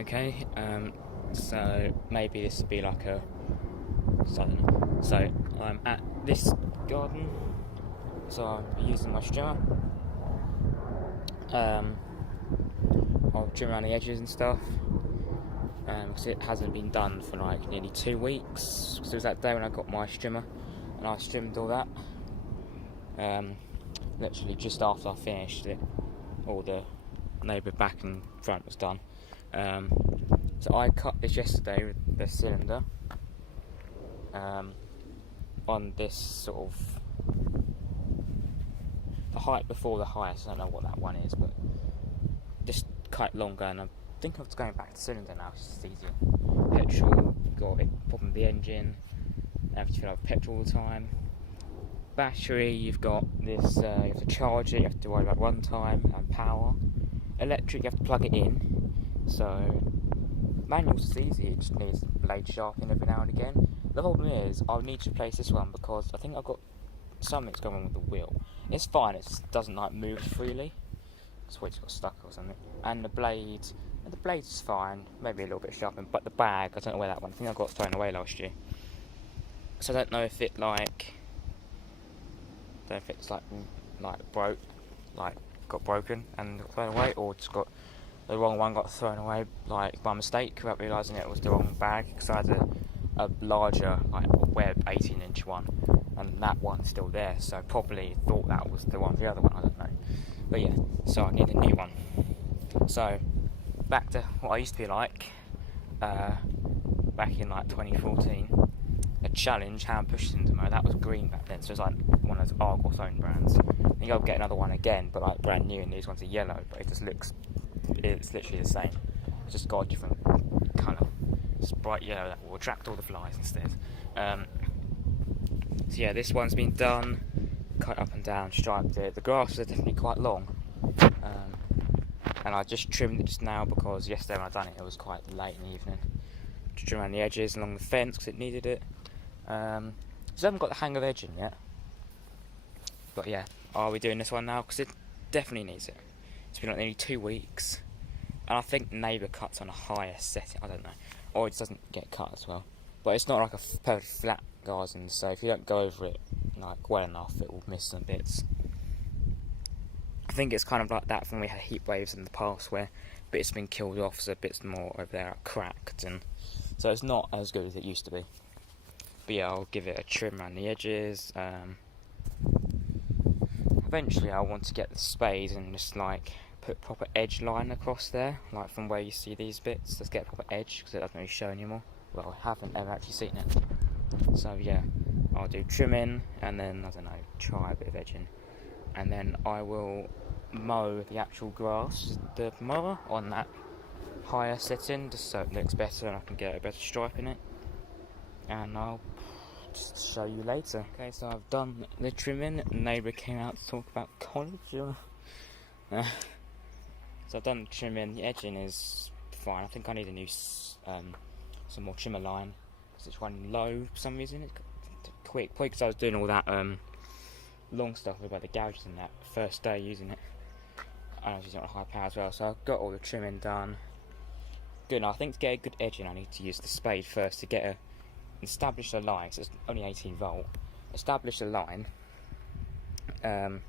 Okay, so maybe this would be like a southern. So I'm at this garden, so I'm using my strimmer. I'll trim around the edges and stuff, because it hasn't been done for like nearly 2 weeks. So it was that day when I got my strimmer, and I trimmed all that. Literally just after I finished it, all the neighbour back and front was done. So I cut this yesterday with the cylinder on this sort of the height before the highest. I don't know what that one is, but just cut it longer, and I think I'm just going back to cylinder now. It's just easier. Petrol, got a bit problem with the engine. I have to fill up petrol all the time. Battery, you've got this. You have to charge it. You have to worry about runtime and power. Electric, you have to plug it in. So manual's easy. It just needs blade sharpening every now and again. The problem is, I'll need to replace this one because I think I've got something's going on with the wheel. It's fine. It just doesn't like move freely. That's why it's got stuck or something. And the blade's fine. Maybe a little bit sharpened, but the bag, I don't know where that one. I think I got thrown away last year. So I don't know if it like. I don't know if it's like got broken and got thrown away, or just got the wrong one got thrown away like by mistake without realising it was the wrong bag, because I had a larger like web 18-inch one, and that one's still there, so I probably thought that was the one for the other one, I don't know. But yeah, so I need a new one. So back to what I used to be like back in like 2014. A challenge hand push cylinder mower, that was green back then, so it's like one of those Argos own brands. I think I'll get another one again, but like brand new, and these ones are yellow, but it's literally the same. It's just got a different colour. It's bright yellow that will attract all the flies instead. So yeah, this one's been done, cut up and down, striped it. The grasses are definitely quite long, and I just trimmed it just now because yesterday when I done it, it was quite late in the evening. Just trim around the edges along the fence because it needed it. So I haven't got the hang of edging yet, but yeah, I'll be doing this one now because it definitely needs it. It's been like nearly 2 weeks, and I think neighbour cuts on a higher setting, I don't know, or it doesn't get cut as well, but it's not like a perfectly flat garden, so if you don't go over it like well enough, it will miss some bits. I think it's kind of like that when we had heat waves in the past where bits have been killed off, so bits more over there are cracked, and so it's not as good as it used to be. But yeah, I'll give it a trim around the edges. Eventually I want to get the spade and just like put proper edge line across there, like from where you see these bits. Let's get a proper edge, because it doesn't really show anymore. Well, I haven't ever actually seen it. So yeah, I'll do trimming, and then, I don't know, try a bit of edging. And then I will mow the actual grass, the mower, on that higher setting, just so it looks better and I can get a better stripe in it. And I'll just show you later. Okay, so I've done the trimming. Neighbour came out to talk about college. So I've done the trimming. The edging is fine. I think I need a new some more trimmer line, because it's running low for some reason. It's quick because I was doing all that long stuff about the gouges and that first day using it. I was using it on high power as well, so I've got all the trimming done. Good. Now I think to get a good edging, I need to use the spade first to establish a line. So it's only 18 volt. Establish a line, and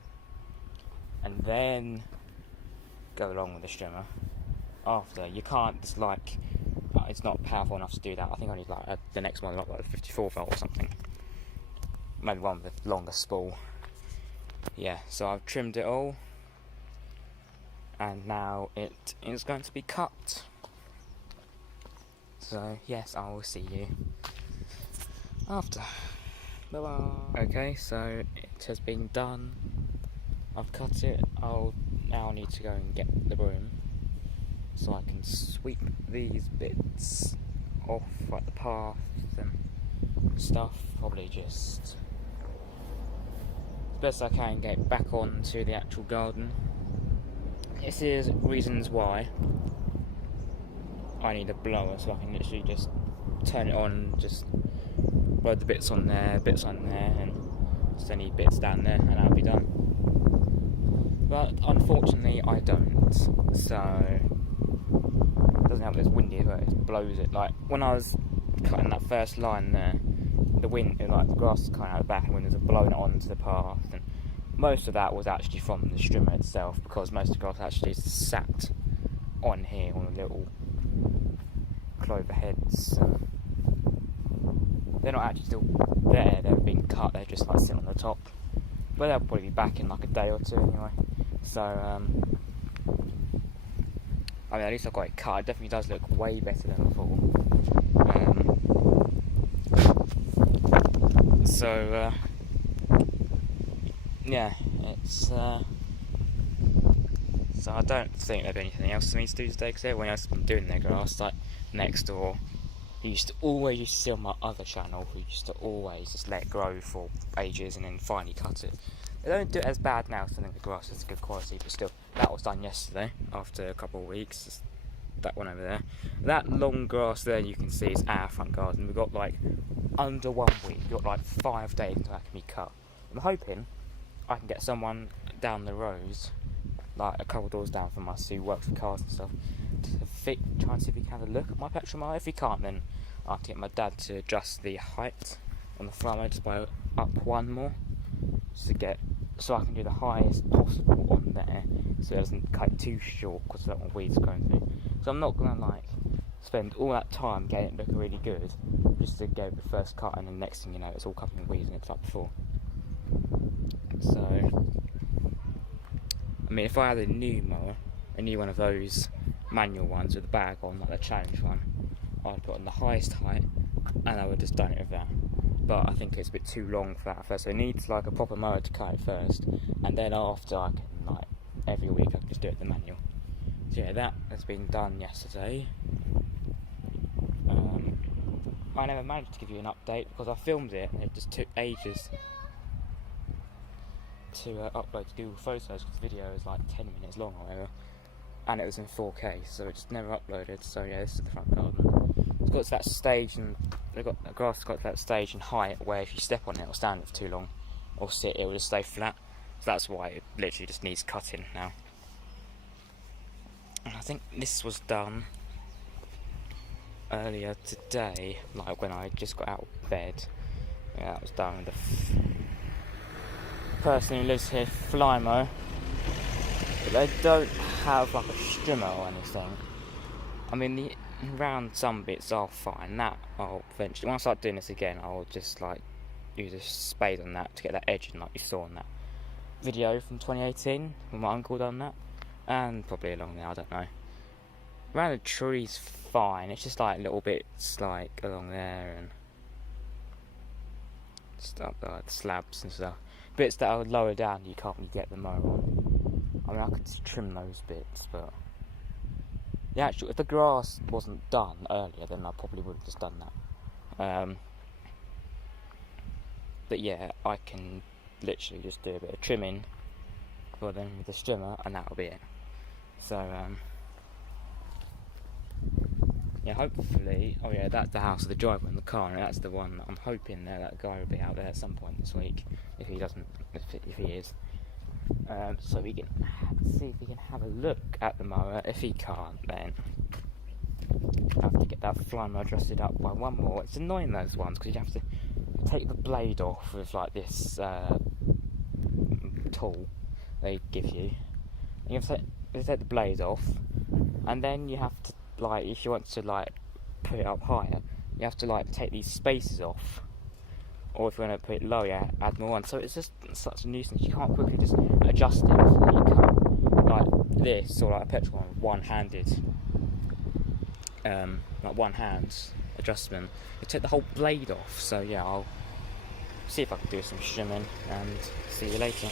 then go along with the strimmer. After, you can't just like, it's not powerful enough to do that. I think I need like the next one, like 54 volt or something. Maybe one with a longer spool. Yeah, so I've trimmed it all, and now it is going to be cut. So yes, I will see you after. Bye bye. Okay, so it has been done. I've cut it. I'll now need to go and get the broom so I can sweep these bits off, like the path and stuff. Probably just as best I can get back onto the actual garden. This is reasons why I need a blower, so I can literally just turn it on, just blow the bits on there, and just any bits down there, and that'll be done. But unfortunately I don't, so it doesn't help, it's windy as well, it blows it. Like, when I was cutting that first line there, the wind, like, the grass was coming out the back and the wind was blowing it onto the path, and most of that was actually from the strimmer itself, because most of the grass actually sat on here, on the little clover heads. They're not actually still there, they've been cut, they're just like sitting on the top. But they'll probably be back in like a day or two anyway. So, I mean, at least I got it cut. It definitely does look way better than before. Yeah, it's. So I don't think there'll be anything else for me to do today, because everyone else has been doing their grass, like next door. He used to see on my other channel, who used to always just let it grow for ages and then finally cut it. They don't do it as bad now, so I think the grass is good quality, but still, that was done yesterday, after a couple of weeks. Just that one over there. That long grass there, you can see, is our front garden. We've got like, under 1 week, we've got like 5 days until that can be cut. I'm hoping I can get someone down the road, like a couple doors down from us, who works with cars and stuff, to try and see if he can have a look at my petrol mower. If he can't, then I have to get my dad to adjust the height on the floor mower just by up one more, so I can do the highest possible on there, so it doesn't cut too short, because I don't want weeds going through. So I'm not gonna like spend all that time getting it looking really good just to go with the first cut, and then next thing you know, it's all covered in weeds and it's like before. So, I mean, if I had a new mower, a new one of those manual ones with the bag on, like the challenge one, I'd put on the highest height and I would just done it with that. But I think it's a bit too long for that first, so it needs like a proper mower to cut it first, and then after I can, like, every week I can just do it in the manual. So yeah, that has been done yesterday. I never managed to give you an update because I filmed it and it just took ages to upload to Google Photos, because the video is like 10 minutes long or whatever, and it was in 4K, so it just never uploaded. So yeah, this is the front garden. It's got to that stage, and the grass has got to that stage in height where if you step on it or stand for too long or sit, it will just stay flat. So that's why it literally just needs cutting now. And I think this was done earlier today, like when I just got out of bed. Yeah, that was done with the person who lives here, Flymo. But they don't have like a strimmer or anything. I mean, the round some bits are fine. That I'll eventually, when I start doing this again, I'll just like use a spade on that to get that edge in, like you saw in that video from 2018 when my uncle done that, and probably along there, I don't know. Around the trees fine, it's just like little bits like along there and stuff like the slabs and stuff. Bits that are lower down you can't really get the mower on. I mean, I could trim those bits, but the actual, if the grass wasn't done earlier, then I probably would have just done that. But yeah, I can literally just do a bit of trimming for them with the strimmer, and that'll be it. So yeah, hopefully, oh yeah, that's the house of the driver in the car, and that's the one that I'm hoping that guy will be out there at some point this week, if he doesn't, if he is. So we can see if we can have a look at the mower. If he can't, then I have to get that fly mower adjusted up by one more. It's annoying, those ones, because you have to take the blade off with like this tool they give you. And you have to take the blade off, and then you have to, like, if you want to like put it up higher, you have to like take these spaces off, or if you want to put it lower, you add more on. So it's just such a nuisance. You can't quickly just adjust it before you cut, like this, or like a petrol one, one-handed, like one hand adjustment. You take the whole blade off. So yeah, I'll see if I can do some trimming and see you later.